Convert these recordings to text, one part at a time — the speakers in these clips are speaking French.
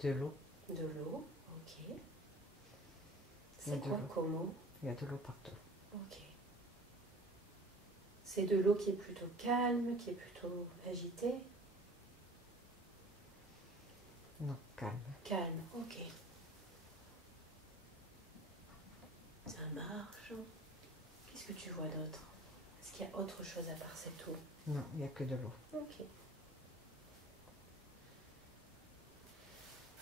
De l'eau. De l'eau, ok. C'est quoi comme eau? Il y a de l'eau partout. Ok. C'est de l'eau qui est plutôt calme, qui est plutôt agitée? Non, calme. Calme, ok. Ça marche. Qu'est-ce que tu vois d'autre? Est-ce qu'il y a autre chose à part cette eau? Non, il n'y a que de l'eau. Ok.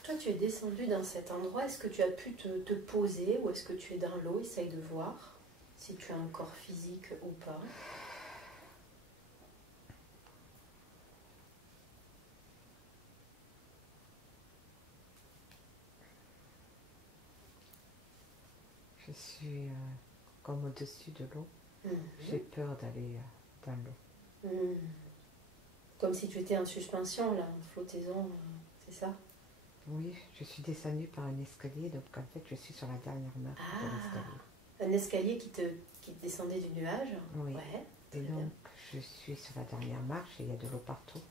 Toi, tu es descendu dans cet endroit. Est-ce que tu as pu te poser ou est-ce que tu es dans l'eau? Essaye de voir si tu as un corps physique ou pas. Je suis comme au-dessus de l'eau. J'ai peur d'aller dans l'eau. Comme si tu étais en suspension, là, en flottaison, c'est ça? Oui, je suis descendue par un escalier, donc en fait je suis sur la dernière marche de l'escalier. Un escalier qui te descendait du nuage? Oui. Ouais, et donc bien. Je suis sur la dernière marche et il y a de l'eau partout.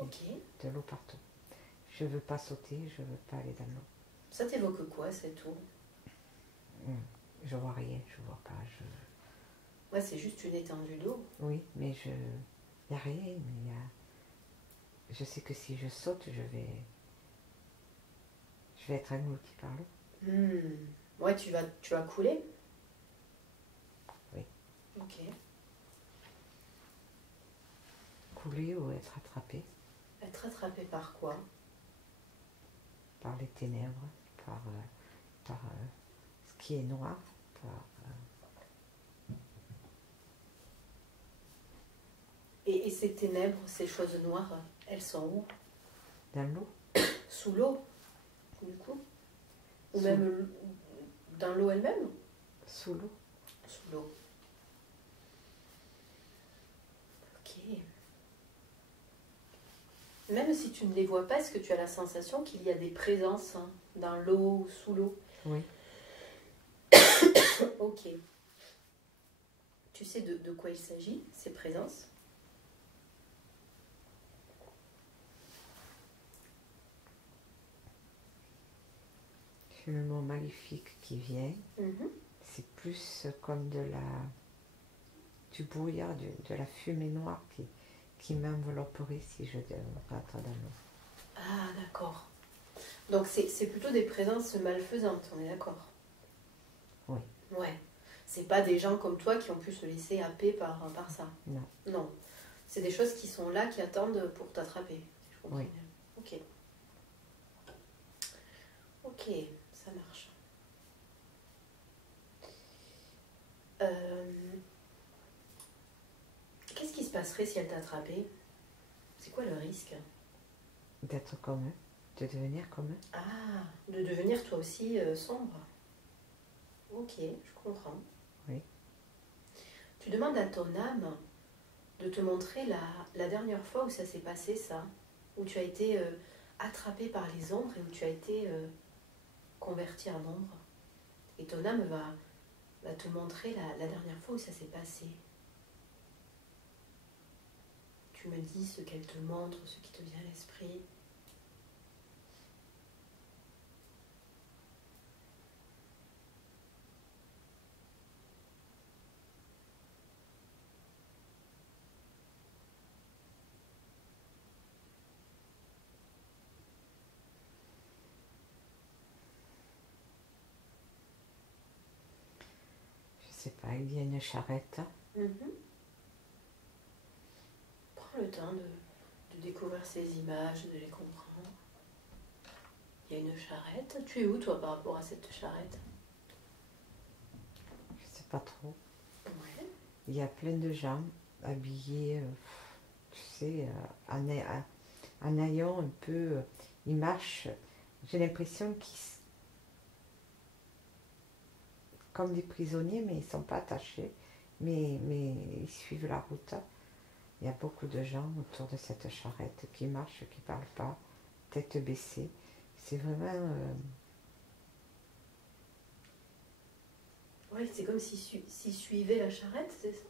Ok. De l'eau partout. Je ne veux pas sauter, je ne veux pas aller dans l'eau. Ça t'évoque quoi, cette eau? Je vois rien, je vois pas. Ouais, c'est juste une étendue d'eau. Oui, mais il n'y a rien, mais je sais que si je saute, je vais être engloutie par l'eau. Ouais, tu vas couler? Oui. Ok. Couler ou être attrapé. Être attrapé par quoi? Par les ténèbres, par ce qui est noir, par... Et ces ténèbres, ces choses noires, elles sont où? Dans l'eau. Sous l'eau, du coup? Ou même dans l'eau elle-même? Sous l'eau. Sous l'eau. Ok. Même si tu ne les vois pas, est-ce que tu as la sensation qu'il y a des présences dans l'eau ou sous l'eau? Oui. Ok. Tu sais de quoi il s'agit, ces présences? C'est le mot maléfique qui vient. C'est plus comme du brouillard, de la fumée noire qui m'envelopperait si je rentre dans l'eau. Ah, d'accord. Donc c'est plutôt des présences malfaisantes, on est d'accord? Oui. Ouais. C'est pas des gens comme toi qui ont pu se laisser happer par ça? Non. Non. C'est des choses qui sont là, qui attendent pour t'attraper. Oui. Ok. Ok, ça marche. Qu'est-ce qui se passerait si elle t'attrapait? C'est quoi le risque? D'être comme eux, de devenir comme eux. Ah, de devenir toi aussi sombre. Ok, je comprends. Oui. Tu demandes à ton âme de te montrer la dernière fois où ça s'est passé, ça, où tu as été attrapé par les ombres et où tu as été converti en ombre. Et ton âme va te montrer la dernière fois où ça s'est passé. Tu me dis ce qu'elle te montre, ce qui te vient à l'esprit. Je sais pas, il y a une charrette. Prends le temps de découvrir ces images, de les comprendre. Il y a une charrette. Tu es où, toi, par rapport à cette charrette? Je sais pas trop. Ouais. Il y a plein de gens habillés, tu sais, en ayant un peu... ils marchent, j'ai l'impression qu'ils... comme des prisonniers, mais ils ne sont pas attachés. Mais ils suivent la route. Il y a beaucoup de gens autour de cette charrette qui marchent, qui ne parlent pas, tête baissée. C'est vraiment... Oui, c'est comme s'ils suivaient la charrette, c'est ça?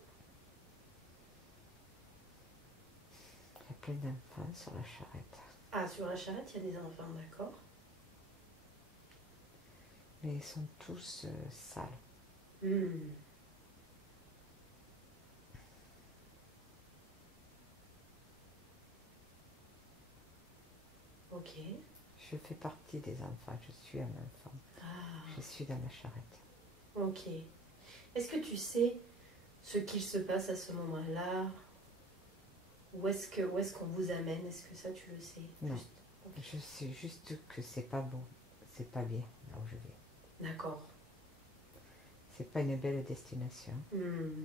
Il y a plein d'enfants sur la charrette. Ah, sur la charrette, il y a des enfants, d'accord. Mais ils sont tous sales. Hmm. Ok. Je fais partie des enfants, je suis un enfant. Ah, Je suis dans la charrette. ok. Est-ce que tu sais ce qu'il se passe à ce moment-là? Où est-ce qu'on vous amène? Est-ce que ça, tu le sais? Non. Juste. Ok. Je sais juste que c'est pas bon, c'est pas bien là où je vais. D'accord. C'est pas une belle destination. Hmm.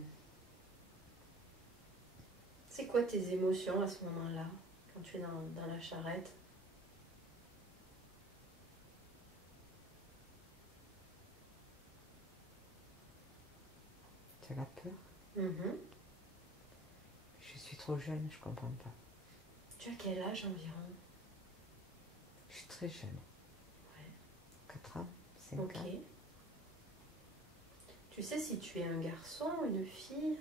C'est quoi tes émotions à ce moment-là, quand tu es dans la charrette? Tu as la peur? Mhm. Je suis trop jeune, je comprends pas. Tu as quel âge environ? Je suis très jeune. Ouais. 4 ans, 5 Ok. ans. Tu sais si tu es un garçon, une fille?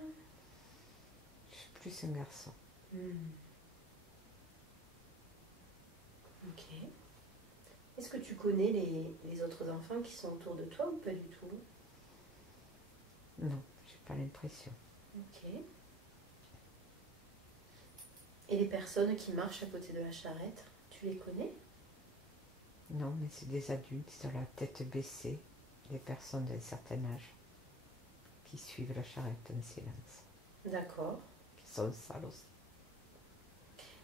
Je suis plus un garçon. Hmm. Ok. Est-ce que tu connais les autres enfants qui sont autour de toi ou pas du tout? Non, j'ai pas l'impression. Ok. Et les personnes qui marchent à côté de la charrette, tu les connais? Non, mais c'est des adultes, ils ont la tête baissée, des personnes d'un certain âge qui suivent la charrette en silence, D'accord. qui sont sales aussi.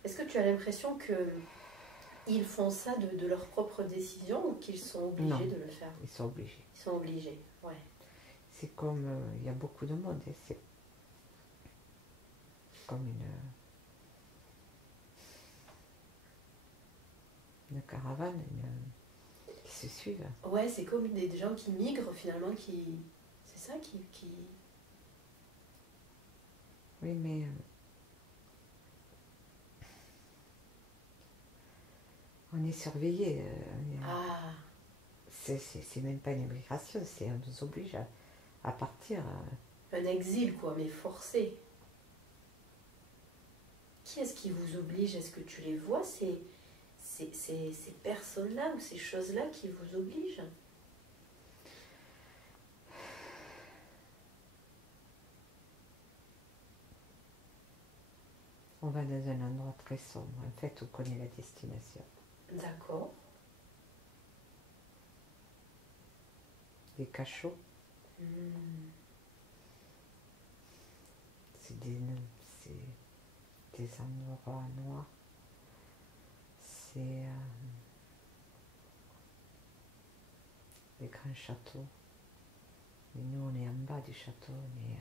Est-ce que tu as l'impression que ils font ça de leur propre décision ou qu'ils sont obligés Non. de le faire? Ils sont obligés. Ils sont obligés, ouais. C'est comme, il y a beaucoup de monde, et c'est comme une caravane qui se suivent. Ouais, c'est comme des gens qui migrent finalement, c'est ça qui... Oui, mais on est surveillé. Ah, C'est même pas une migration, c'est on nous oblige à partir. un exil quoi, mais forcé. Qui est-ce qui vous oblige? Est-ce que tu les vois, ces personnes-là ou ces choses-là qui vous obligent? On va dans un endroit très sombre, en fait, on connaît la destination. D'accord. Des cachots, Hmm. c'est des endroits noirs. C'est des grands châteaux. Mais nous, on est en bas du château, on est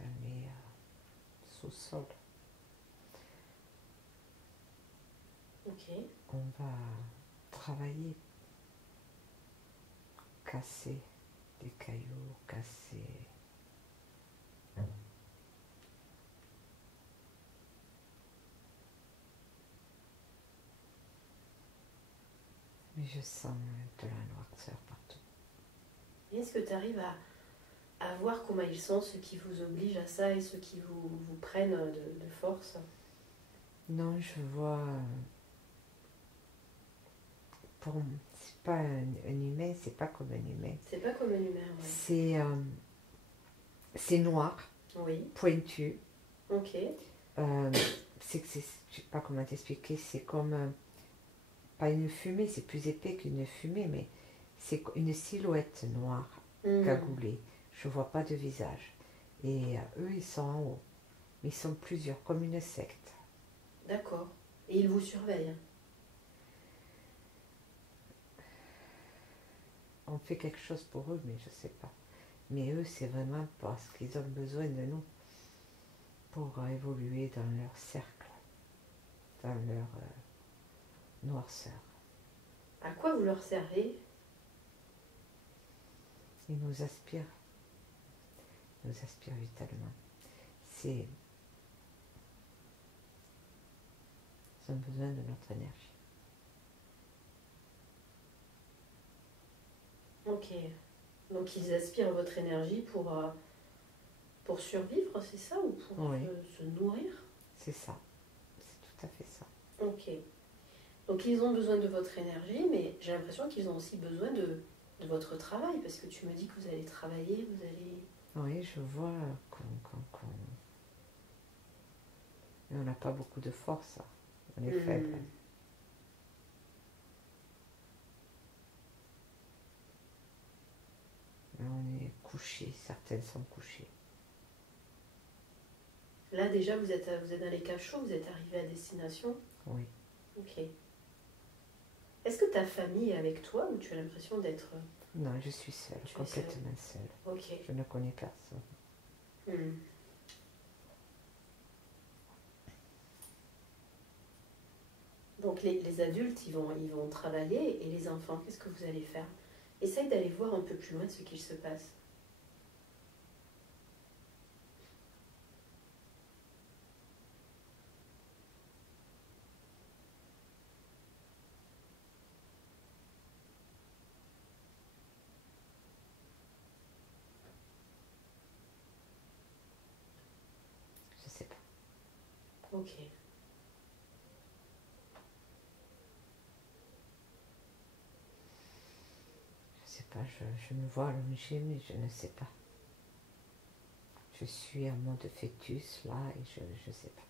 dans les sous-sols. Ok. On va travailler, casser des cailloux, casser. Mais je sens de la noirceur partout. Et est-ce que tu arrives à voir comment ils sont, ceux qui vous obligent à ça et ceux qui vous prennent de force? Non, je vois. C'est pas un humain, c'est pas comme un humain. C'est pas comme un humain, ouais. C'est noir, Oui, pointu. ok. Je sais pas comment t'expliquer. C'est comme pas une fumée, c'est plus épais qu'une fumée, mais c'est une silhouette noire, Hmm. cagoulée. Je vois pas de visage. Et eux, ils sont en haut. Mais ils sont plusieurs, comme une secte. D'accord. Et ils vous surveillent? On fait quelque chose pour eux, mais je sais pas. Mais eux, c'est vraiment parce qu'ils ont besoin de nous pour évoluer dans leur cercle, dans leur noirceur. À quoi vous leur servez? Ils nous aspirent vitalement. Ils ont besoin de notre énergie. Ok. Donc ils aspirent votre énergie pour survivre, c'est ça? Ou pour Oui. se nourrir? C'est ça. C'est tout à fait ça. Ok. Donc ils ont besoin de votre énergie, mais j'ai l'impression qu'ils ont aussi besoin de votre travail, parce que tu me dis que vous allez travailler, vous allez... Oui, je vois qu'on mais on n'a pas beaucoup de force, hein. On est faible. Mais on est couchés, certaines sont couchées. Là déjà vous êtes dans les cachots, vous êtes arrivé à destination? Oui. Ok. Est-ce que ta famille est avec toi ou tu as l'impression d'être... Non, je suis seule, complètement seule. Ok. Je ne connais personne. Donc les adultes, ils vont travailler et les enfants, qu'est-ce que vous allez faire? Essaye d'aller voir un peu plus loin ce qu'il se passe. Je sais pas. Ok. Je sais pas, je me vois allonger, mais je ne sais pas. Je suis en mode fœtus là et je sais pas.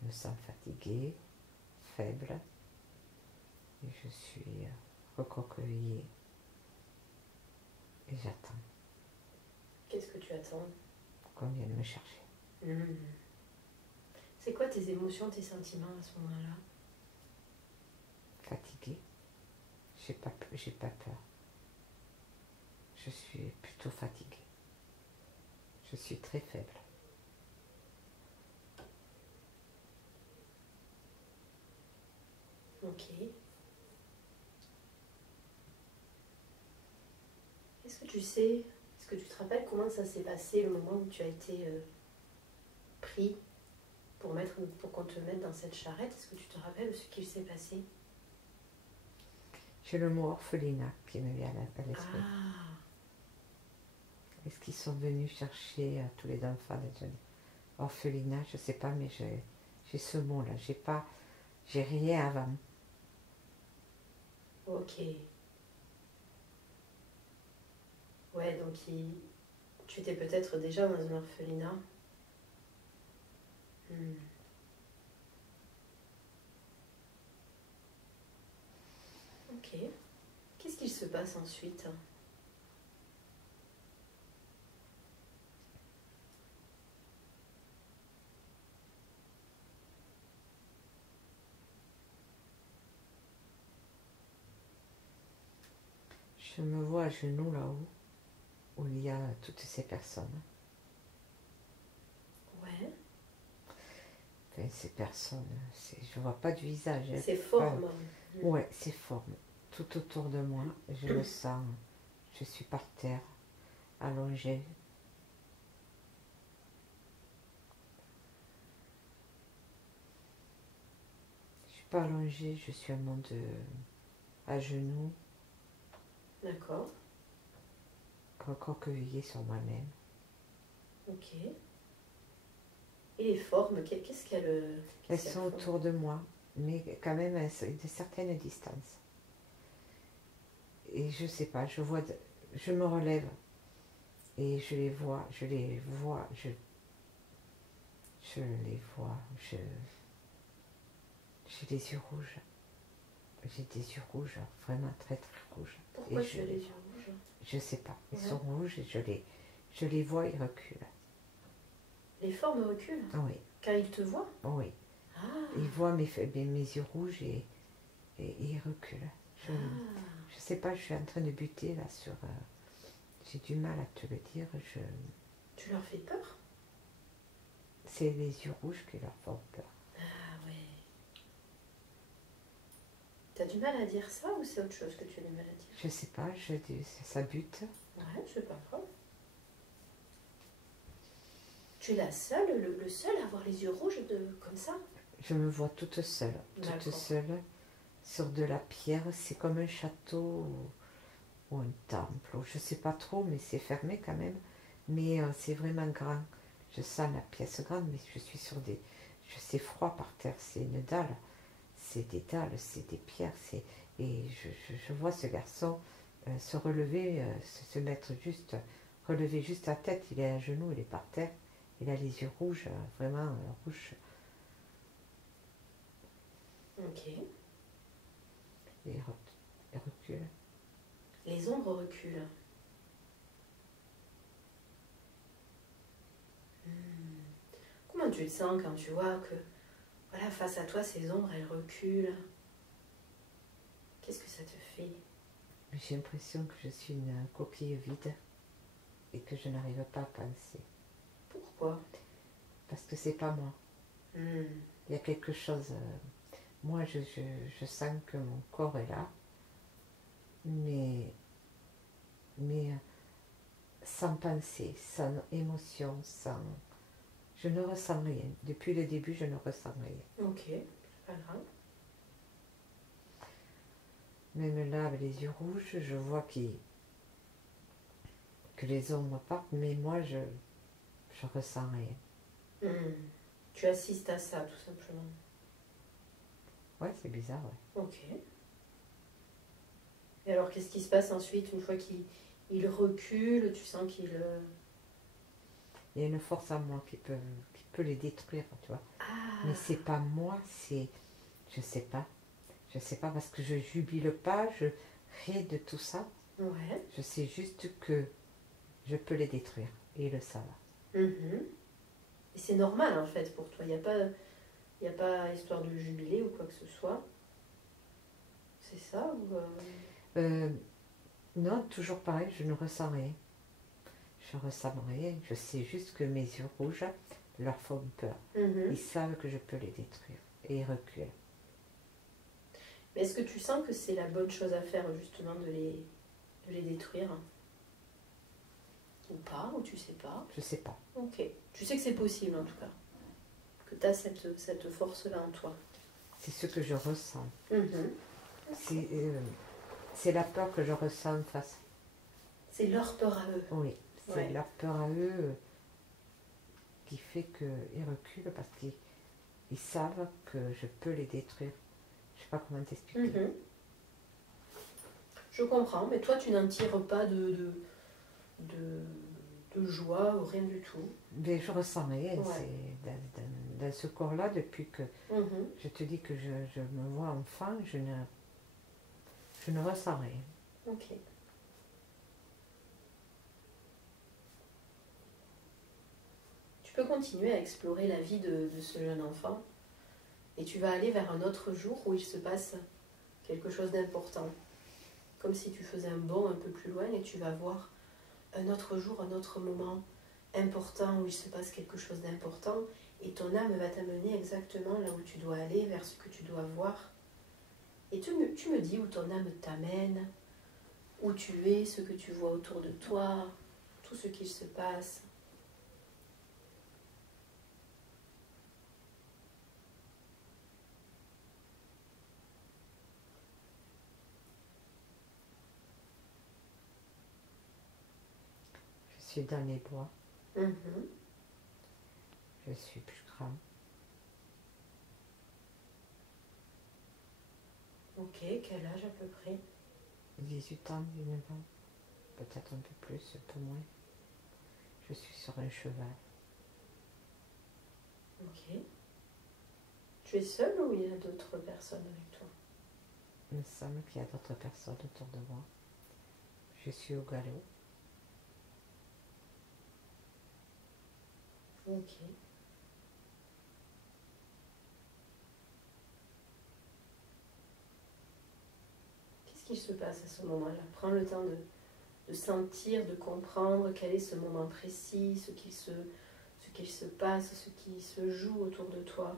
Je me sens fatiguée, faible, et je suis recroquevillée et j'attends. Qu'est-ce que tu attends? Qu'on vienne me chercher. C'est quoi tes émotions, tes sentiments à ce moment-là? Fatiguée, j'ai pas peur. Je suis plutôt fatiguée. Je suis très faible. Ok. Est-ce que tu sais, est-ce que tu te rappelles comment ça s'est passé le moment où tu as été pris pour qu'on te mette dans cette charrette? Est-ce que tu te rappelles de ce qu'il s'est passé? J'ai le mot orphelinat qui me vient à l'esprit. Ah. Est-ce qu'ils sont venus chercher tous les enfants orphelinat? Je sais pas, mais j'ai ce mot-là. J'ai rien avant. Ok. Ouais, donc tu étais peut-être déjà dans un orphelinat. Ok. Qu'est-ce qu'il se passe ensuite? Je me vois à genoux là-haut, où il y a toutes ces personnes. Ouais. Enfin, ces personnes, je vois pas de visage. C'est forme. Ouais, c'est forme. Tout autour de moi, je me sens, je suis par terre, allongée. Je suis pas allongée, je suis à genoux. D'accord. Recroquevillée sur moi-même. Ok. Et les formes, qu'est-ce qu'elles... Elles sont autour de moi, mais quand même à de certaines distances. Et je sais pas, je me relève et je les vois, j'ai des yeux rouges. J'ai des yeux rouges, vraiment très très rouges. Pourquoi tu as les yeux rouges? Je sais pas, ils sont rouges et je les vois, ils reculent. Les formes reculent? Oui. Quand ils te voient? Oui. Ah. Ils voient mes yeux rouges et ils reculent. Je sais pas, je suis en train de buter là sur... j'ai du mal à te le dire. Tu leur fais peur? C'est les yeux rouges qui leur font peur. Ah ouais. T'as du mal à dire ça ou c'est autre chose que tu as du mal à dire? Je sais pas, ça bute. Ouais, c'est pas grave. Tu es la seule, le seul à avoir les yeux rouges comme ça? Je me vois toute seule sur de la pierre. C'est comme un château ou un temple. Je sais pas trop, mais c'est fermé quand même. Mais c'est vraiment grand. je sens la pièce grande, mais je suis sur des... C'est froid par terre, c'est une dalle. C'est des dalles, c'est des pierres. Et je vois ce garçon se relever, se mettre juste, relever juste la tête. Il est à genoux, il est par terre. Il a les yeux rouges, vraiment rouges. Ok. Et il recule. Les ombres reculent. Comment tu te sens quand tu vois que, voilà, face à toi, ces ombres, elles reculent? Qu'est-ce que ça te fait? J'ai l'impression que je suis une coquille vide et que je n'arrive pas à penser. Pourquoi? Parce que c'est pas moi. Il y a quelque chose. Moi, je sens que mon corps est là, mais sans pensée, sans émotion, sans... Je ne ressens rien. Depuis le début, je ne ressens rien. Ok, c'est pas grave. Même là, avec les yeux rouges, je vois que les ombres partent, mais moi, je ressens rien. Tu assistes à ça, tout simplement. Ouais, c'est bizarre, ouais. Ok. Et alors, qu'est-ce qui se passe ensuite, une fois qu'il recule, tu sens qu'il... Il y a une force en moi qui peut les détruire, tu vois. Ah. Mais c'est pas moi, c'est... Je sais pas. Je sais pas parce que je jubile pas, je ris de tout ça. Ouais. Je sais juste que je peux les détruire. Et ils le savent. Et c'est normal, en fait, pour toi. Il n'y a pas histoire de jubilé ou quoi que ce soit. C'est ça ou Non, toujours pareil, je ne ressens rien. Je ressens rien. Je sais juste que mes yeux rouges leur font peur. Ils savent que je peux les détruire. Et ils reculent. Mais est-ce que tu sens que c'est la bonne chose à faire, justement, de les détruire? Ou pas? Ou tu sais pas? Je sais pas. Ok. Tu sais que c'est possible, en tout cas. Que tu as cette force-là en toi. C'est ce que je ressens. C'est la peur que je ressens face. C'est leur peur à eux. Oui, c'est Ouais. la peur à eux qui fait qu'ils reculent parce qu'ils savent que je peux les détruire. Je sais pas comment t'expliquer. Je comprends, mais toi tu n'en tires pas de joie ou rien du tout. Mais je ressens rien. Ouais. C'est dans ce corps-là, depuis que je te dis que je me vois enfant, je ne ressens rien. Ok. Tu peux continuer à explorer la vie de ce jeune enfant et tu vas aller vers un autre jour où il se passe quelque chose d'important. Comme si tu faisais un bond un peu plus loin et tu vas voir un autre jour, un autre moment important où il se passe quelque chose d'important et ton âme va t'amener exactement là où tu dois aller, vers ce que tu dois voir. Et tu me dis où ton âme t'amène, où tu es, ce que tu vois autour de toi, tout ce qu'il se passe. Je suis dans les bois. Je suis plus grande. Ok, quel âge à peu près? 18 ans, 19 ans. Peut-être un peu plus, un peu moins. Je suis sur un cheval. Ok. Tu es seule ou il y a d'autres personnes avec toi? Il me semble qu'il y a d'autres personnes autour de moi. Je suis au galop. Ok. Qu'est-ce qui se passe à ce moment-là? Prends le temps de sentir, de comprendre quel est ce moment précis, ce qu'il se passe, ce qui se joue autour de toi.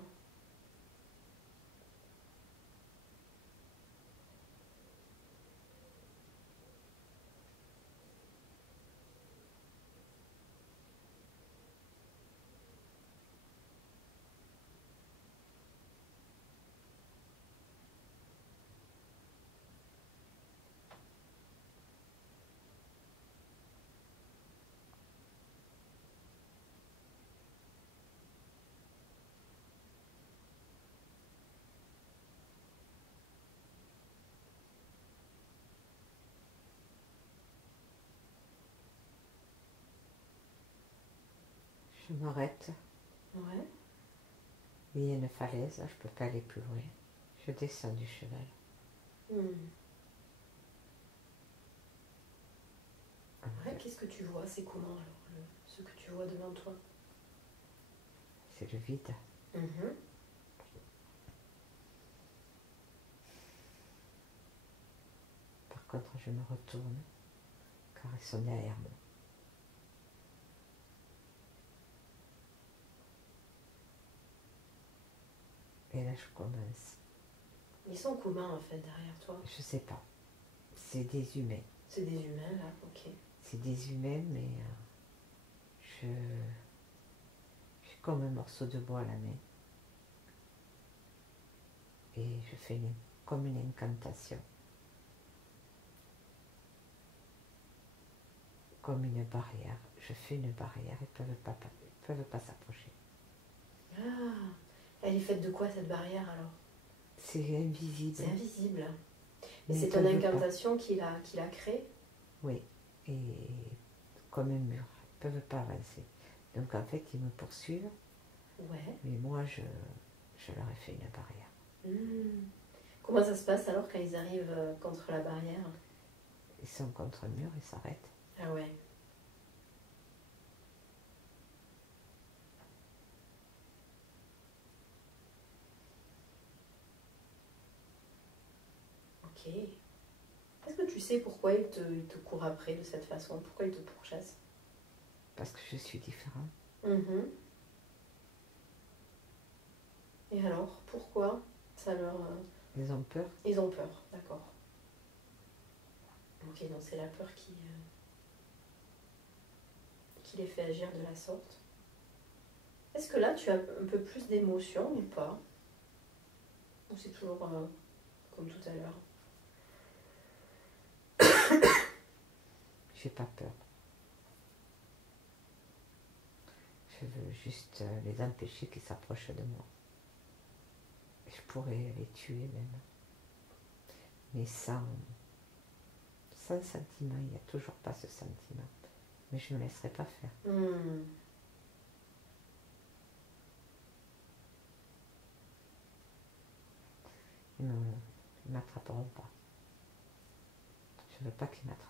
Je m'arrête. Ouais. Il y a une falaise, je ne peux pas aller plus loin. Je descends du cheval. Ouais, qu'est-ce que tu vois? C'est comment alors ce que tu vois devant toi? C'est le vide. Par contre, je me retourne car ils sont derrière moi. Et là, je commence. Ils sont comment en fait derrière toi? Je sais pas. C'est des humains. C'est des humains là, ok. C'est des humains, mais je suis comme un morceau de bois à la main. Et je fais comme une incantation. Comme une barrière. Je fais une barrière, ils ne peuvent pas s'approcher. Ah, elle est faite de quoi cette barrière alors? C'est invisible. C'est invisible. Et Mais c'est ton incantation qui l'a créée? Oui, et comme un mur, ils ne peuvent pas avancer. Donc en fait, ils me poursuivent. Ouais. Mais moi, je leur ai fait une barrière. Comment ça se passe alors quand ils arrivent contre la barrière? Ils sont contre le mur, ils s'arrêtent. Ah ouais. Ok. Est-ce que tu sais pourquoi ils te courent après de cette façon? Pourquoi ils te pourchassent? Parce que je suis différente. Et alors, pourquoi ça leur... Ils ont peur. Ils ont peur, d'accord. Ok, donc c'est la peur qui les fait agir de la sorte. Est-ce que là, tu as un peu plus d'émotion ou pas? Ou c'est toujours comme tout à l'heure? J'ai pas peur. Je veux juste les empêcher qu'ils s'approchent de moi. Je pourrais les tuer même. Mais sans sentiment, il n'y a toujours pas ce sentiment. Mais je ne me laisserai pas faire. Ils ne m'attraperont pas. Je ne veux pas qu'ils m'attrapent.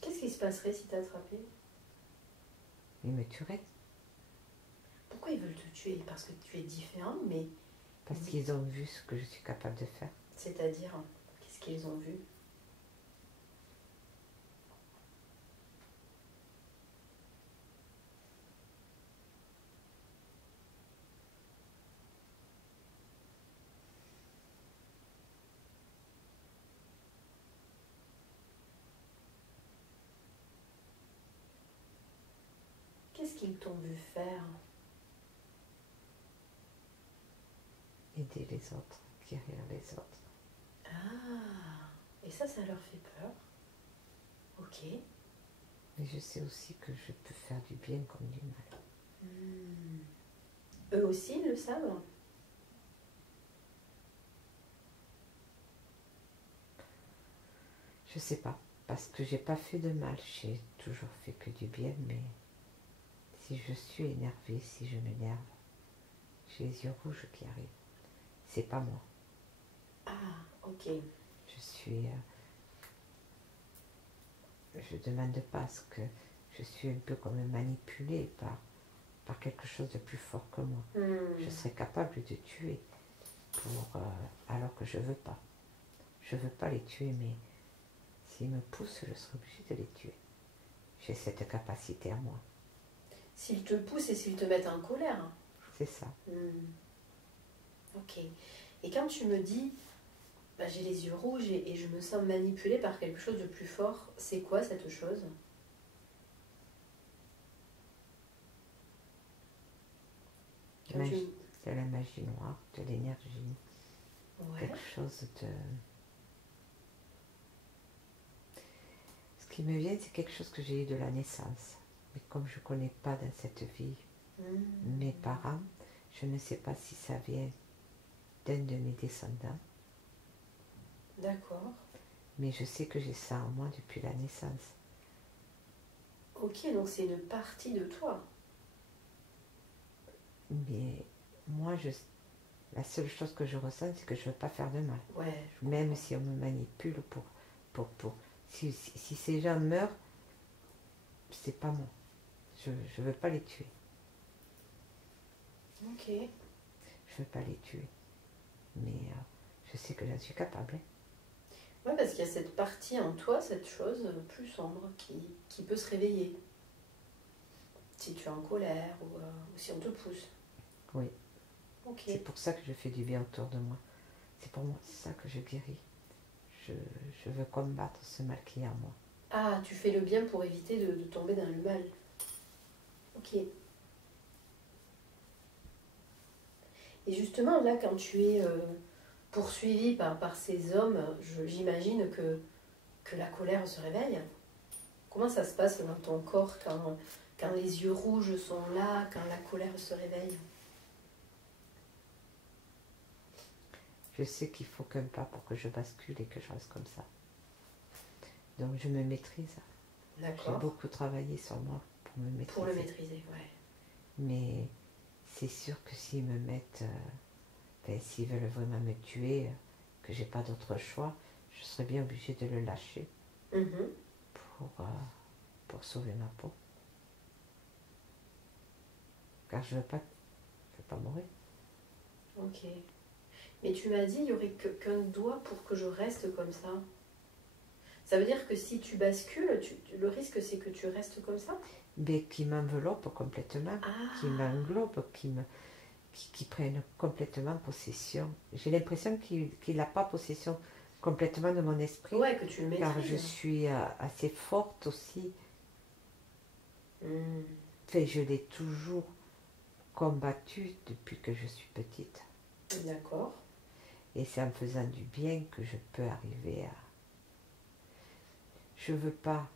Qu'est-ce qui se passerait si t'attrapais? Ils me tueraient. Pourquoi ils veulent te tuer? Parce que tu es différent, mais... Parce qu'ils ont vu ce que je suis capable de faire. C'est-à-dire, qu'est-ce qu'ils ont vu? Qu'est-ce qu'ils t'ont vu faire? Aider les autres, guérir les autres. Ah, et ça leur fait peur. Ok. Mais je sais aussi que je peux faire du bien comme du mal. Eux aussi, ils le savent? Je sais pas, parce que j'ai pas fait de mal, j'ai toujours fait que du bien, mais si je suis énervée, si je m'énerve, j'ai les yeux rouges qui arrivent. C'est pas moi. Ah, ok. Je suis... je demande pas à ce que je suis un peu comme manipulée par quelque chose de plus fort que moi. Je serais capable de tuer alors que je veux pas. Je veux pas les tuer, mais s'ils me poussent, je serai obligée de les tuer. J'ai cette capacité à moi. S'ils te poussent et s'ils te mettent en colère? C'est ça. Ok. Et quand tu me dis, bah, j'ai les yeux rouges et je me sens manipulée par quelque chose de plus fort, c'est quoi cette chose? De la magie noire, de l'énergie. Ouais. Quelque chose de... Ce qui me vient, c'est quelque chose que j'ai eu de la naissance. Mais comme je ne connais pas dans cette vie mes parents, je ne sais pas si ça vient d'un de mes descendants. D'accord. Mais je sais que j'ai ça en moi depuis la naissance. Ok, donc c'est une partie de toi. Mais moi, la seule chose que je ressens, c'est que je ne veux pas faire de mal. Ouais, Même si on me manipule si ces gens meurent, c'est pas moi. Je ne veux pas les tuer. Ok. Je veux pas les tuer. Mais je sais que j'en suis capable. Hein. Ouais, parce qu'il y a cette partie en toi, cette chose plus sombre qui peut se réveiller. Si tu es en colère ou si on te pousse. Oui. Ok. C'est pour ça que je fais du bien autour de moi. C'est pour moi ça que je guéris. Je veux combattre ce mal qui est en moi. Ah, tu fais le bien pour éviter de tomber dans le mal. Ok. Et justement, là, quand tu es poursuivi par ces hommes, j'imagine que la colère se réveille. Comment ça se passe dans ton corps quand les yeux rouges sont là, quand la colère se réveille? Je sais qu'il faut qu'un pas pour que je bascule et que je reste comme ça. Donc je me maîtrise. J'ai beaucoup travaillé sur moi pour me maîtriser. Pour le maîtriser, ouais. Mais c'est sûr que s'ils me mettent, s'ils veulent vraiment me tuer, que j'ai pas d'autre choix, je serais bien obligée de le lâcher pour sauver ma peau. Car je veux pas mourir. Ok. Mais tu m'as dit, il n'y aurait qu'un doigt pour que je reste comme ça. Ça veut dire que si tu bascules, le risque c'est que tu restes comme ça? Mais qui m'enveloppe complètement, qui m'englobe, qui prennent complètement possession. J'ai l'impression qu'il n'a pas possession complètement de mon esprit. Ouais, que tu le maîtrises. Car je suis assez forte aussi. Mm. Enfin, je l'ai toujours combattu depuis que je suis petite. D'accord. Et c'est en faisant du bien que je peux arriver à... Je veux pas...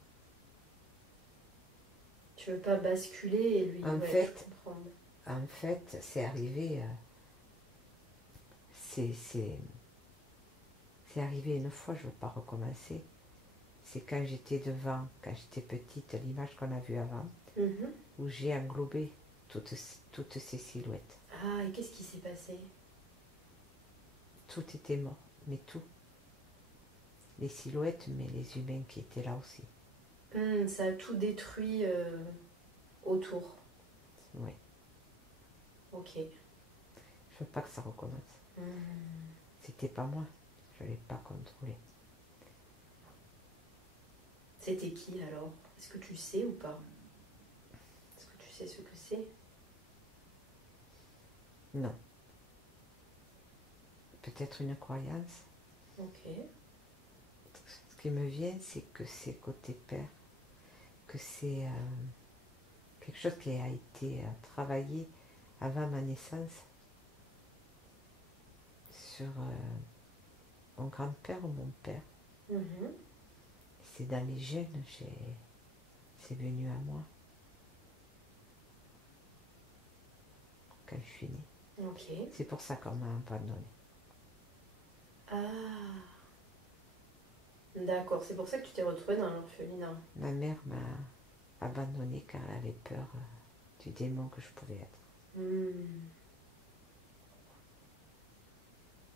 Tu veux pas basculer et lui... En fait, c'est arrivé... c'est arrivé une fois, je ne veux pas recommencer. C'est quand j'étais devant, quand j'étais petite, l'image qu'on a vue avant, où j'ai englobé toutes ces silhouettes. Ah, et qu'est-ce qui s'est passé? Tout était mort, mais tout. Les silhouettes, mais les humains qui étaient là aussi. Ça a tout détruit autour. Oui. Ok. Je veux pas que ça recommence. C'était pas moi, je l'ai pas contrôlé. C'était qui alors? Est-ce que tu sais ou pas? Est-ce que tu sais ce que c'est? Non. Peut-être une croyance. Ok. Ce qui me vient, c'est que c'est côté père, que c'est quelque chose qui a été travaillé avant ma naissance sur mon grand-père ou mon père. C'est dans les gènes, c'est venu à moi quand je suis née. Ok. C'est pour ça qu'on m'a abandonnée. Ah. D'accord, c'est pour ça que tu t'es retrouvée dans l'orphelinat. Ma mère m'a abandonnée car elle avait peur du démon que je pouvais être.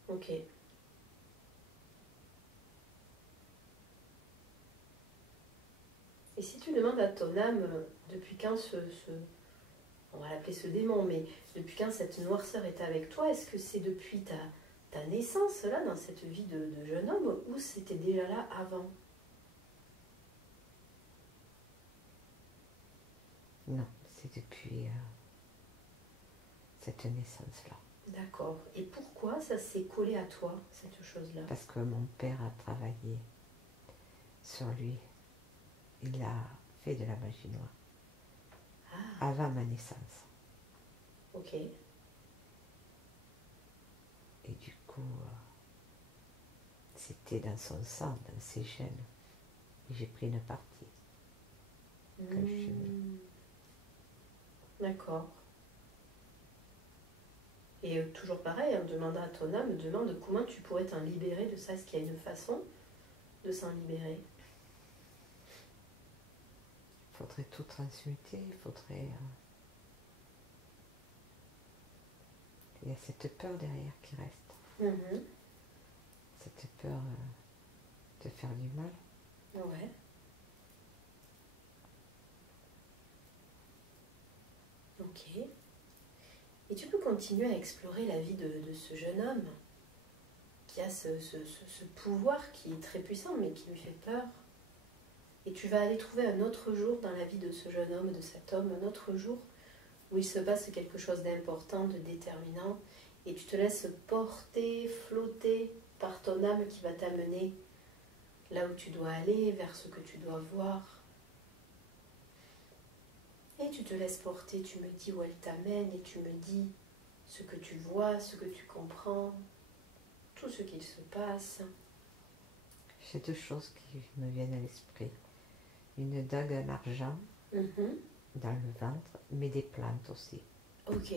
Ok. Et si tu demandes à ton âme, depuis quand on va l'appeler ce démon, mais depuis quand cette noirceur est avec toi, est-ce que c'est depuis ta naissance, là, dans cette vie de jeune homme, ou c'était déjà là avant? Non, c'est depuis cette naissance-là. D'accord. Et pourquoi ça s'est collé à toi, cette chose-là? Parce que mon père a travaillé sur lui. Il a fait de la magie noire. Avant ma naissance. Ok. Et du coup, c'était dans son sang, dans ses gènes. Et j'ai pris une partie quand je suis née. D'accord. Et toujours pareil, en demandant à ton âme, demande comment tu pourrais t'en libérer de ça. Est-ce qu'il y a une façon de s'en libérer? Il faudrait tout transmuter, il faudrait il y a cette peur derrière qui reste. Mhm. Cette peur de faire du mal. Ouais. Ok. Et tu peux continuer à explorer la vie de ce jeune homme qui a ce pouvoir qui est très puissant mais qui lui fait peur. Et tu vas aller trouver un autre jour dans la vie de ce jeune homme, de cet homme, un autre jour où il se passe quelque chose d'important, de déterminant, et tu te laisses porter, flotter par ton âme qui va t'amener là où tu dois aller, vers ce que tu dois voir. Et tu te laisses porter, tu me dis où elle t'amène, et tu me dis ce que tu vois, ce que tu comprends, tout ce qu'il se passe. J'ai deux choses qui me viennent à l'esprit. Une dague en argent dans le ventre, mais des plantes aussi. Ok.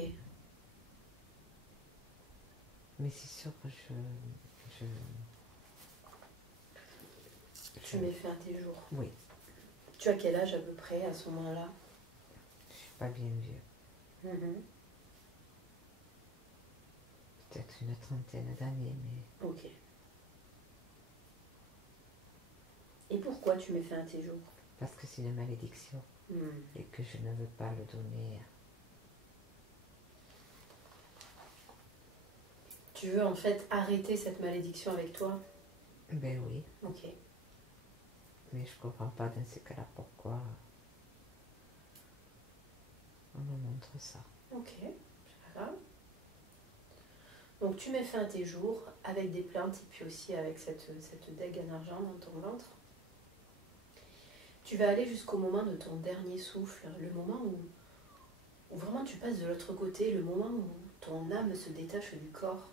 Mais c'est sûr que Tu mets fin à tes jours. Oui. Tu as quel âge à peu près à ce moment-là? Je suis pas bien vieux. Peut-être une trentaine d'années, mais... Ok. Et pourquoi tu mets fin à tes jours? Parce que c'est une malédiction et que je ne veux pas le donner. Tu veux en fait arrêter cette malédiction avec toi? Ben oui. Ok. Mais je comprends pas dans ces cas-là pourquoi on me montre ça. Ok, c'est pas grave. Donc tu mets fin à tes jours avec des plantes et puis aussi avec cette dague en argent dans ton ventre. Tu vas aller jusqu'au moment de ton dernier souffle, le moment où vraiment tu passes de l'autre côté, le moment où ton âme se détache du corps.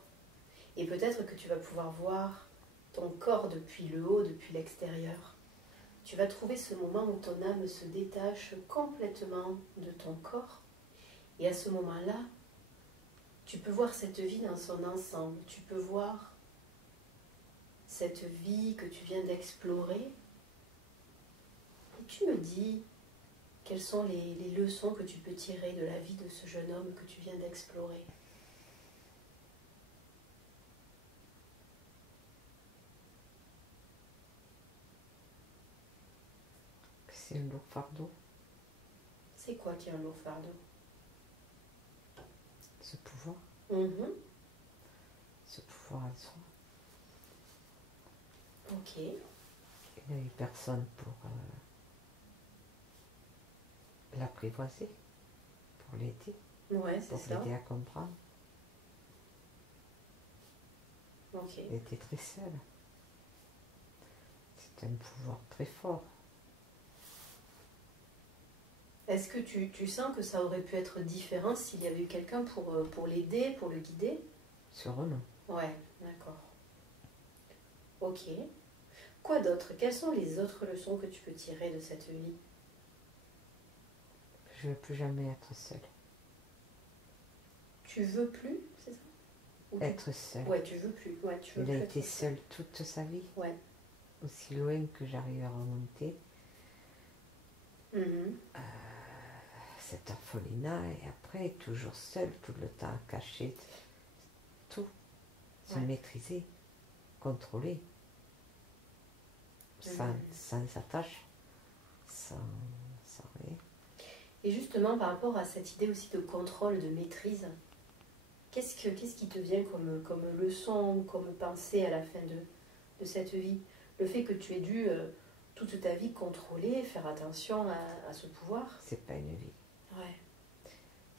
Et peut-être que tu vas pouvoir voir ton corps depuis le haut, depuis l'extérieur. Tu vas trouver ce moment où ton âme se détache complètement de ton corps. Et à ce moment-là, tu peux voir cette vie dans son ensemble. Tu peux voir cette vie que tu viens d'explorer. Et tu me dis quelles sont les leçons que tu peux tirer de la vie de ce jeune homme que tu viens d'explorer. C'est un lourd fardeau. C'est quoi qui est un lourd fardeau? Ce pouvoir. Ce pouvoir en soi. Ok. Il n'y a eu personne pour l'apprivoiser, pour l'aider, Ouais, c'est pour ça. l'aider à comprendre. Ok. Il était très seul. C'est un pouvoir très fort. Est-ce que tu sens que ça aurait pu être différent s'il y avait eu quelqu'un pour l'aider, pour le guider? Sûrement. Ouais, d'accord. Ok. Quoi d'autre? Quelles sont les autres leçons que tu peux tirer de cette vie? Je ne veux plus jamais être seule. Tu veux plus, c'est ça? Être seule. Ouais, tu veux plus. Ouais, tu veux Il a plus été être seul toute sa vie. Ouais. Aussi loin que j'arrive à remonter. Cet orphelinat et après toujours seul tout le temps, caché, tout, se maîtriser, contrôler, sans attache, sans rien. Et justement, par rapport à cette idée aussi de contrôle, de maîtrise, qu'est-ce qui te vient comme leçon, comme pensée à la fin de cette vie? Le fait que tu aies dû toute ta vie contrôler, faire attention à ce pouvoir? C'est pas une vie. Ouais.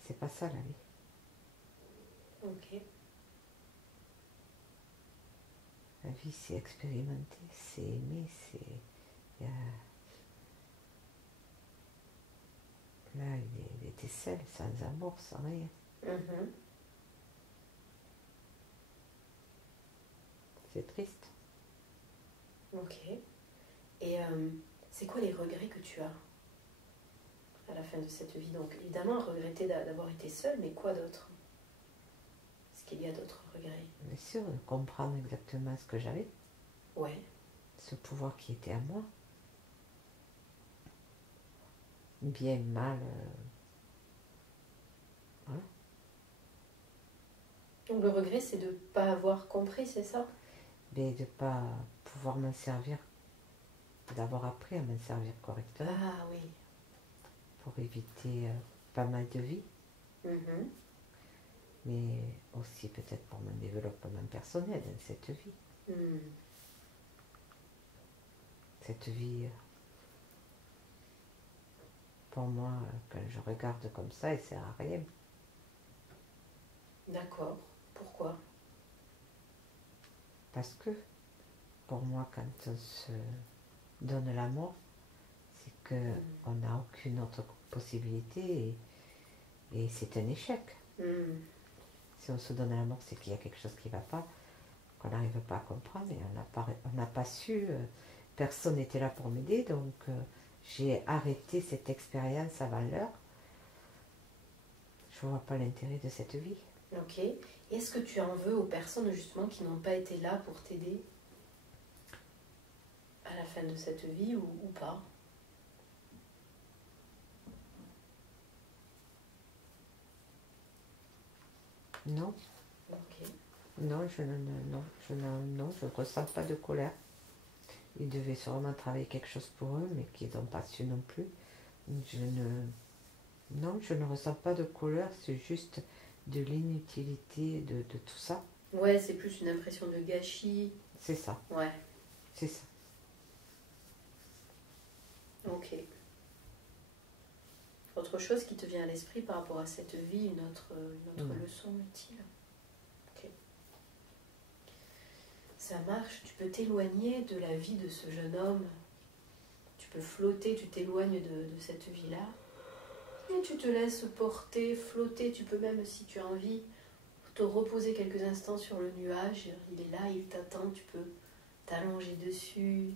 C'est pas ça la vie. Ok. La vie, c'est expérimenter, c'est aimer, c'est... Là, il était seul, sans amour, sans rien. C'est triste. Ok. Et c'est quoi les regrets que tu as à la fin de cette vie? Donc, évidemment, regretter d'avoir été seul, mais quoi d'autre? Est-ce qu'il y a d'autres regrets? Bien sûr, de comprendre exactement ce que j'avais. Ouais. Ce pouvoir qui était à moi. Bien, mal. Voilà. Donc le regret, c'est de ne pas avoir compris, c'est ça? Mais de ne pas pouvoir m'en servir, d'avoir appris à m'en servir correctement Ah oui. pour éviter pas mal de vies, Mhm. mais aussi peut-être pour mon développement personnel dans cette vie. Mm. Cette vie, pour moi, quand je regarde comme ça, elle ne sert à rien. D'accord. Pourquoi? Parce que pour moi, quand on se donne l'amour, c'est qu'on n'a aucune autre possibilité et c'est un échec. Mm. Si on se donne l'amour, c'est qu'il y a quelque chose qui ne va pas, qu'on n'arrive pas à comprendre et on n'a pas su, personne n'était là pour m'aider, donc j'ai arrêté cette expérience avant l'heure. Je ne vois pas l'intérêt de cette vie. Ok. Est-ce que tu en veux aux personnes justement qui n'ont pas été là pour t'aider à la fin de cette vie ou pas? Non, Ok. non, je ne ressens pas de colère. Ils devaient sûrement travailler quelque chose pour eux, mais qu'ils n'ont pas su non plus. Non, je ne ressens pas de colère, c'est juste de l'inutilité de tout ça. Ouais, c'est plus une impression de gâchis. C'est ça, Ouais. c'est ça. Ok. Autre chose qui te vient à l'esprit par rapport à cette vie, une autre leçon utile? Ok. Ça marche, tu peux t'éloigner de la vie de ce jeune homme. Tu peux flotter, tu t'éloignes de cette vie-là. Et tu te laisses porter, flotter. Tu peux même, si tu as envie, te reposer quelques instants sur le nuage. Il est là, il t'attend, tu peux t'allonger dessus,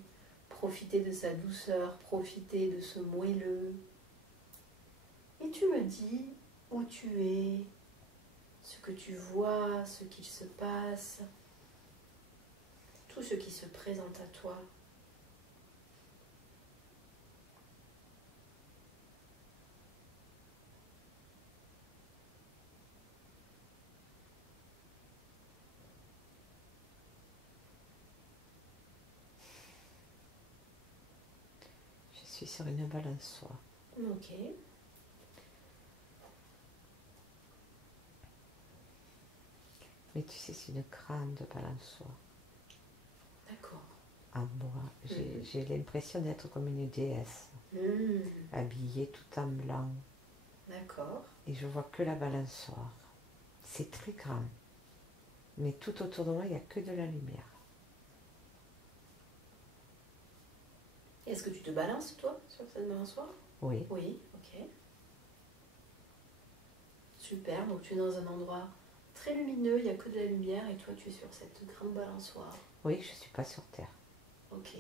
profiter de sa douceur, profiter de ce moelleux. Et tu me dis où tu es, ce que tu vois, ce qu'il se passe, tout ce qui se présente à toi. Je suis sur une balançoire. Ok. Mais tu sais, c'est une grande balançoire. D'accord. En bois. J'ai l'impression d'être comme une déesse, habillée tout en blanc. D'accord. Et je vois que la balançoire. C'est très grand. Mais tout autour de moi, il n'y a que de la lumière. Est-ce que tu te balances, toi, sur cette balançoire? Oui. Oui, ok. Super, donc tu es dans un endroit très lumineux, il n'y a que de la lumière et toi tu es sur cette grande balançoire. Oui, je ne suis pas sur Terre. Ok.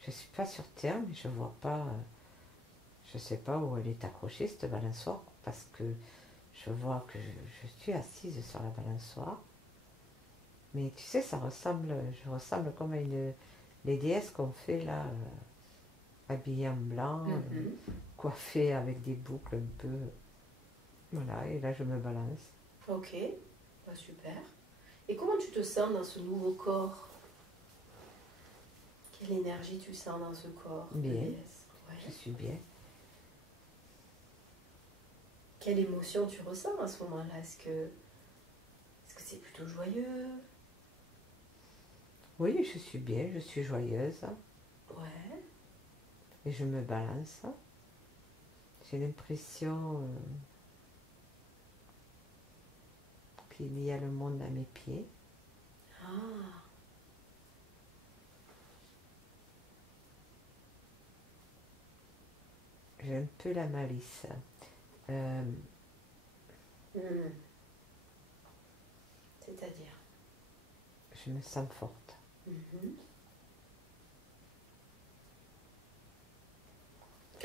Je ne suis pas sur Terre, mais je vois pas. Je ne sais pas où elle est accrochée, cette balançoire, parce que je vois que je suis assise sur la balançoire. Mais tu sais, je ressemble comme à les déesses qu'on fait là, habillées en blanc, coiffées avec des boucles un peu. Voilà, et là je me balance. Ok, bah, super. Et comment tu te sens dans ce nouveau corps? Quelle énergie tu sens dans ce corps de Bien, déesse? Ouais. je suis bien. Quelle émotion tu ressens à ce moment-là? Est-ce que c'est plutôt joyeux? Oui, je suis bien, je suis joyeuse. Ouais. Et je me balance. J'ai l'impression qu'il y a le monde à mes pieds. Ah. J'ai un peu la malice. C'est-à-dire? Je me sens forte.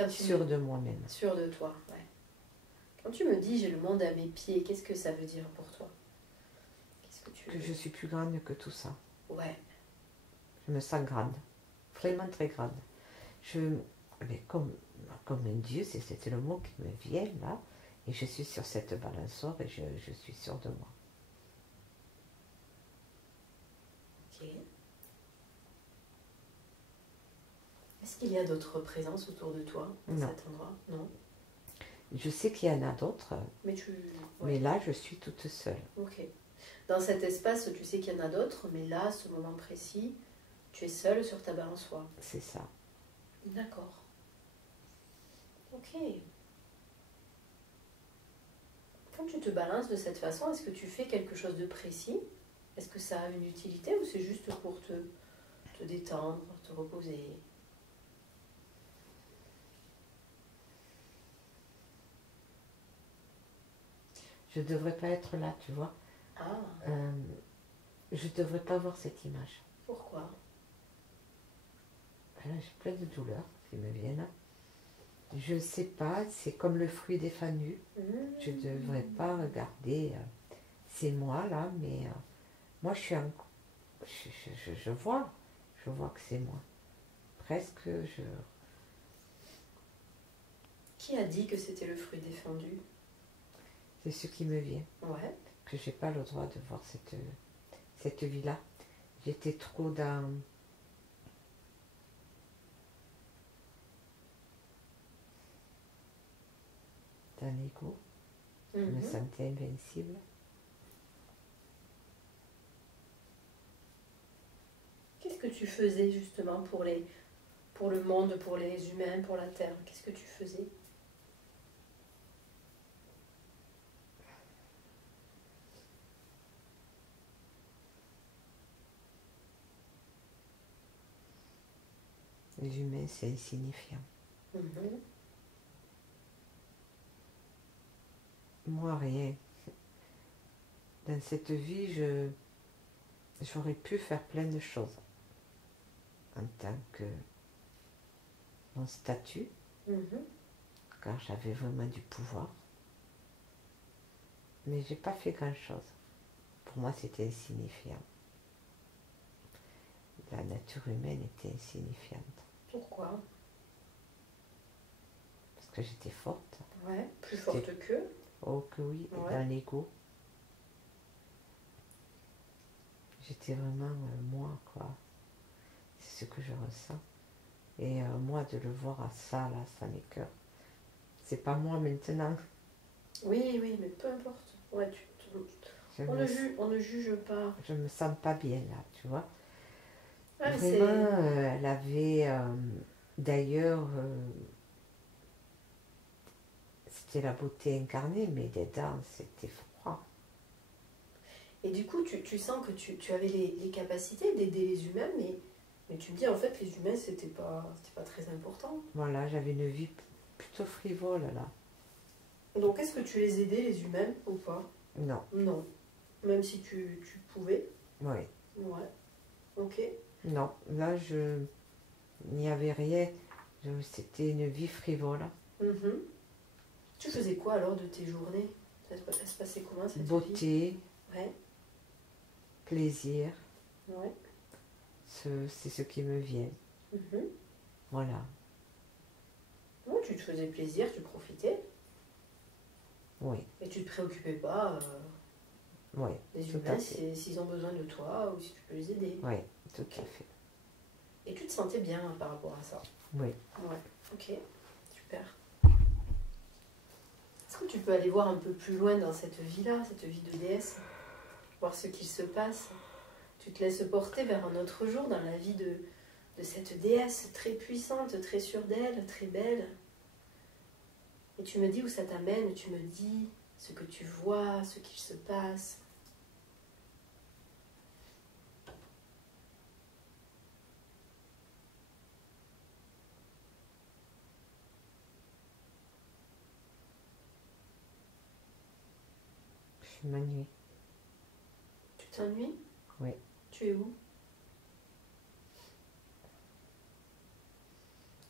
Sûre de moi-même. Sûre de toi, ouais. Quand tu me dis j'ai le monde à mes pieds, qu'est-ce que ça veut dire pour toi? Que je suis plus grande que tout ça. Ouais. Je me sens grande. Vraiment très grande. Mais comme un dieu, c'était le mot qui me vient là. Et je suis sur cette balançoire et je suis sûre de moi. Est-ce qu'il y a d'autres présences autour de toi, dans Non. cet endroit? Non. Je sais qu'il y en a d'autres, Mais tu... mais là, je suis toute seule. Ok. Dans cet espace, tu sais qu'il y en a d'autres, mais là, ce moment précis, tu es seule sur ta balançoire. C'est ça. D'accord. Ok. Quand tu te balances de cette façon, est-ce que tu fais quelque chose de précis? Est-ce que ça a une utilité ou c'est juste pour te détendre, te reposer? Je ne devrais pas être là, tu vois. Ah, Je ne devrais pas voir cette image. pourquoi? Là, j'ai plein de douleurs qui me viennent. Je ne sais pas, c'est comme le fruit des fanus. Je ne devrais pas regarder. C'est moi là, mais moi je suis un. Je vois. Je vois que c'est moi. Presque, Qui a dit que c'était le fruit défendu? c'est ce qui me vient. Ouais. Que j'ai pas le droit de voir cette vie-là. J'étais trop dans l'ego. Je me sentais invincible. Qu'est-ce que tu faisais justement pour le monde, pour les humains, pour la Terre? Qu'est-ce que tu faisais? Les humains, c'est insignifiant. Mhm. Moi, rien. Dans cette vie, j'aurais pu faire plein de choses en tant que mon statut, Mhm. car j'avais vraiment du pouvoir. Mais j'ai pas fait grand-chose. Pour moi, c'était insignifiant. La nature humaine était insignifiante. Pourquoi? Parce que j'étais forte. Ouais, plus forte qu'eux. Oh que oui, Ouais. dans l'ego. J'étais vraiment moi, quoi. C'est ce que je ressens. Et moi, de le voir à ça, là, ça m'écoeure. C'est pas moi maintenant. Oui, oui, mais peu importe. Ouais, on ne juge pas. Je me sens pas bien, là, tu vois. Ouais, Vraiment, elle avait... D'ailleurs, c'était la beauté incarnée, mais des dents, c'était froid. Et du coup, tu sens que tu avais les capacités d'aider les humains, mais tu me dis en fait les humains c'était pas très important. Voilà, j'avais une vie plutôt frivole, là. Donc est-ce que tu les aidais les humains ou pas? Non. Non. Même si tu pouvais? Oui. Ouais. Ok. Non, là, il n'y avait rien. C'était une vie frivole. Mhm. Tu faisais quoi alors de tes journées? Ça se passait comment cette vie? Beauté, Ouais. plaisir, Ouais. c'est ce qui me vient. Mhm. Voilà. Ouais, tu te faisais plaisir, tu profitais. Oui, Et tu te préoccupais pas oui, des tout à humains fait. s'ils ont besoin de toi ou si tu peux les aider. Oui, tout à fait. Et tu te sentais bien par rapport à ça? Oui. Ouais, ok, super. Est-ce que tu peux aller voir un peu plus loin dans cette vie-là, cette vie de déesse? Voir ce qu'il se passe? Tu te laisses porter vers un autre jour dans la vie de cette déesse très puissante, très sûre d'elle, très belle. Et tu me dis où ça t'amène, tu me dis ce que tu vois, ce qu'il se passe. Je m'ennuie. Tu t'ennuies? Oui. Tu es où?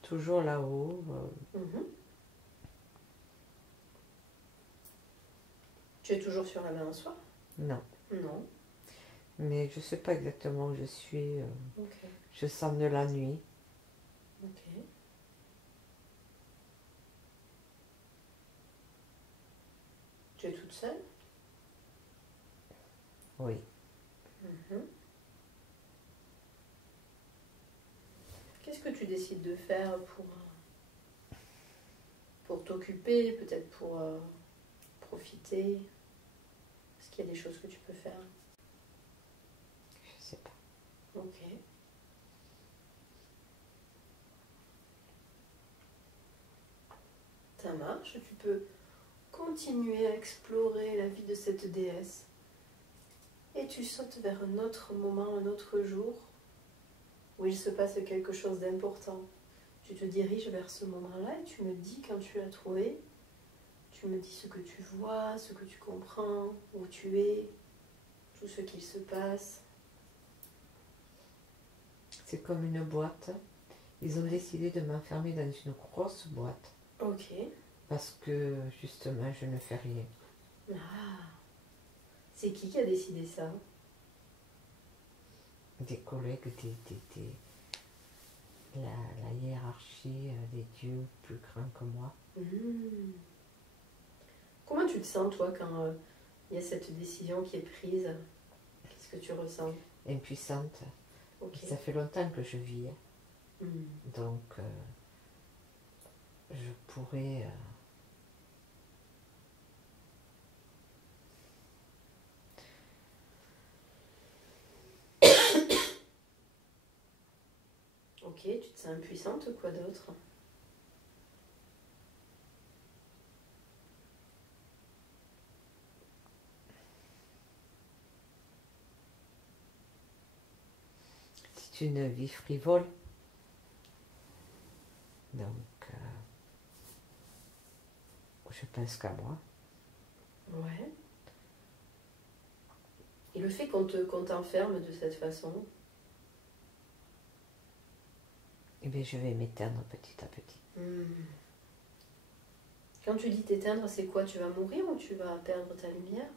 Toujours là-haut. Mhm. Tu es toujours sur la balançoire? Non. Non. Mais je ne sais pas exactement où je suis. Ok. Je sens de la nuit. Ok. Tu es toute seule? Oui. Mhm. Qu'est-ce que tu décides de faire pour t'occuper, peut-être pour profiter? Est-ce qu'il y a des choses que tu peux faire? Je sais pas. Ok. Ça marche, tu peux continuer à explorer la vie de cette déesse. Et tu sautes vers un autre moment, un autre jour, où il se passe quelque chose d'important. Tu te diriges vers ce moment-là et tu me dis quand tu l'as trouvé. Tu me dis ce que tu vois, ce que tu comprends, où tu es, tout ce qu'il se passe. C'est comme une boîte. Ils ont décidé de m'enfermer dans une grosse boîte. Ok. Parce que justement, je ne fais rien. Ah. C'est qui a décidé ça? Des collègues, la hiérarchie des dieux plus grands que moi. Comment tu te sens, toi, quand il y a cette décision qui est prise? Qu'est-ce que tu ressens? Impuissante. Okay. Ça fait longtemps que je vis. Donc, je pourrais... Ok, tu te sens impuissante ou quoi d'autre? C'est une vie frivole. Donc, je pense qu'à moi. Ouais. Et le fait qu'on t'enferme de cette façon? Eh bien, je vais m'éteindre petit à petit. Quand tu dis t'éteindre, c'est quoi? Tu vas mourir ou tu vas perdre ta lumière?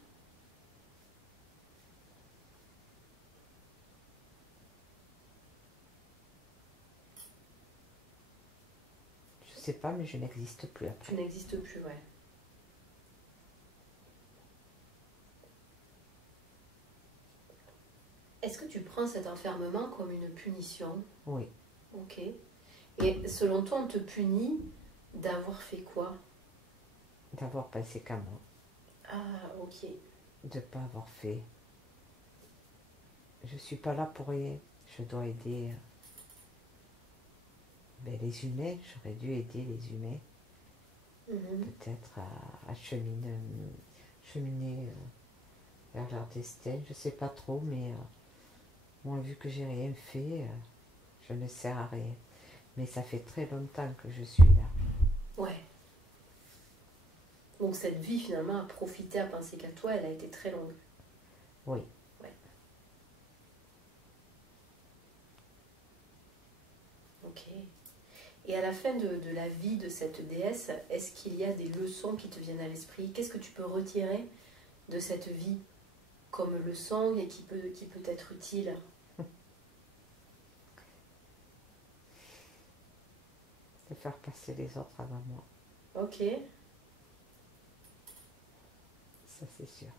Je sais pas, mais je n'existe plus après. Tu n'existes plus, ouais. Est-ce que tu prends cet enfermement comme une punition? Oui. Ok. Et selon toi, on te punit d'avoir fait quoi? D'avoir pensé qu'à moi. Ah, ok. De ne pas avoir fait. Je ne suis pas là pour rien. Je dois aider les humains. J'aurais dû aider les humains. Peut-être à cheminer vers leur destin. Je ne sais pas trop, mais moi, vu que j'ai rien fait, je ne sers à rien. Mais ça fait très longtemps que je suis là. Ouais. Donc cette vie, finalement, à profiter, à penser qu'à toi, elle a été très longue. Oui. Ouais. Ok. Et à la fin de la vie de cette déesse, est-ce qu'il y a des leçons qui te viennent à l'esprit? Qu'est-ce que tu peux retirer de cette vie comme leçon et qui peut être utile? De faire passer les autres avant moi. Ok. Ça, c'est sûr.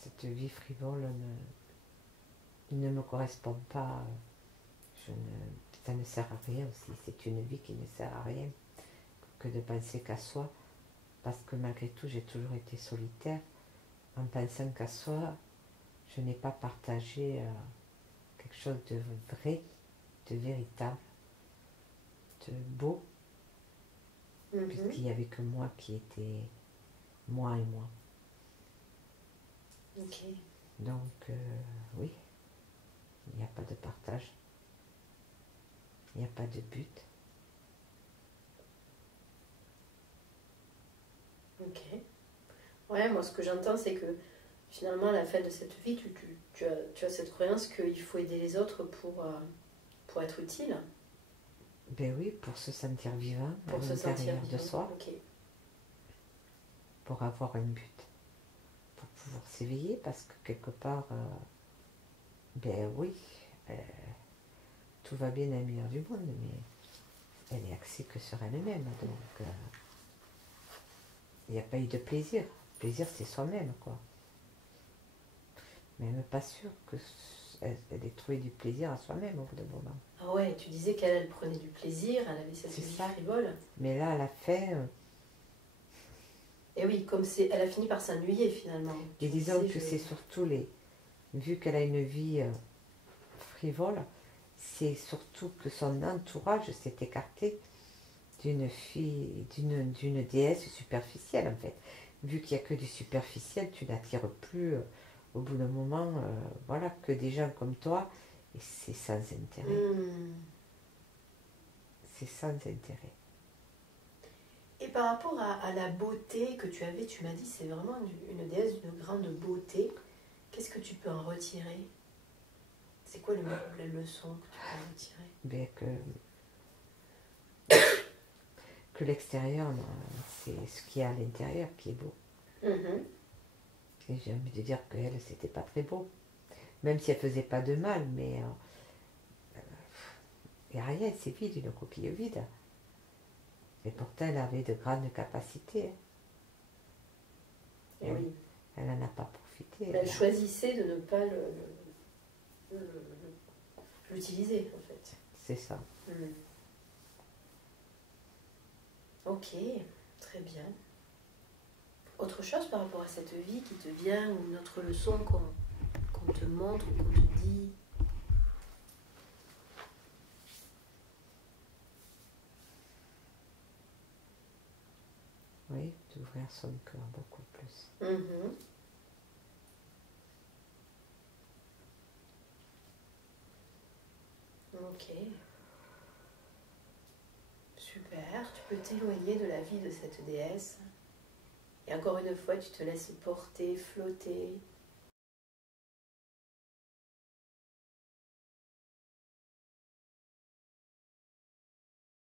Cette vie frivole ne me correspond pas. Ça ne sert à rien aussi. C'est une vie qui ne sert à rien que de penser qu'à soi. Parce que malgré tout, j'ai toujours été solitaire. En pensant qu'à soi, je n'ai pas partagé quelque chose de vrai, de véritable, de beau. Puisqu'il n'y avait que moi qui était moi et moi. Ok. Donc, oui, il n'y a pas de partage. Il n'y a pas de but. Ok. Ouais, moi ce que j'entends, c'est que finalement, à la fin de cette vie, tu as cette croyance qu'il faut aider les autres pour être utile. Ben oui, pour se sentir vivant Pour à se sentir l'intérieur de vivant. soi, Ok. pour avoir un but, pour pouvoir s'éveiller, parce que quelque part, ben oui, tout va bien dans le meilleur du monde, mais elle est axée que sur elle-même, donc il n'y a pas eu de plaisir. Le plaisir, c'est soi-même, quoi. Mais même pas sûr que elle ait trouvé du plaisir à soi-même au bout d'un moment. Ah ouais, tu disais qu'elle elle prenait du plaisir, elle avait cette C'est vie ça. frivole. Mais là, à la fin, Et oui, elle a fini par s'ennuyer finalement. et Tu disons disais, que c'est surtout vu qu'elle a une vie frivole, c'est surtout que son entourage s'est écarté d'une fille, d'une déesse superficielle en fait. Vu qu'il n'y a que du superficiel, tu n'attires plus au bout d'un moment, voilà, que des gens comme toi, et c'est sans intérêt. C'est sans intérêt. Et par rapport à la beauté que tu avais, tu m'as dit c'est vraiment une déesse d'une grande beauté. Qu'est-ce que tu peux en retirer? C'est quoi la leçon que tu peux en retirer? Bien que l'extérieur, c'est ce qu'il y a à l'intérieur qui est beau. Et j'ai envie de dire qu'elle, c'était pas très beau. Même si elle faisait pas de mal, mais il n'y a rien, c'est vide, une coquille vide. Et pourtant, elle avait de grandes capacités. Et oui. Elle n'en a pas profité. Elle choisissait de ne pas l'utiliser, en fait. C'est ça. Ok, très bien. Autre chose par rapport à cette vie qui te vient, ou une autre leçon qu'on te montre, ou qu'on te dit? Oui, d'ouvrir son cœur beaucoup plus. Ok. Super. Tu peux t'éloigner de la vie de cette déesse. Et encore une fois, tu te laisses porter, flotter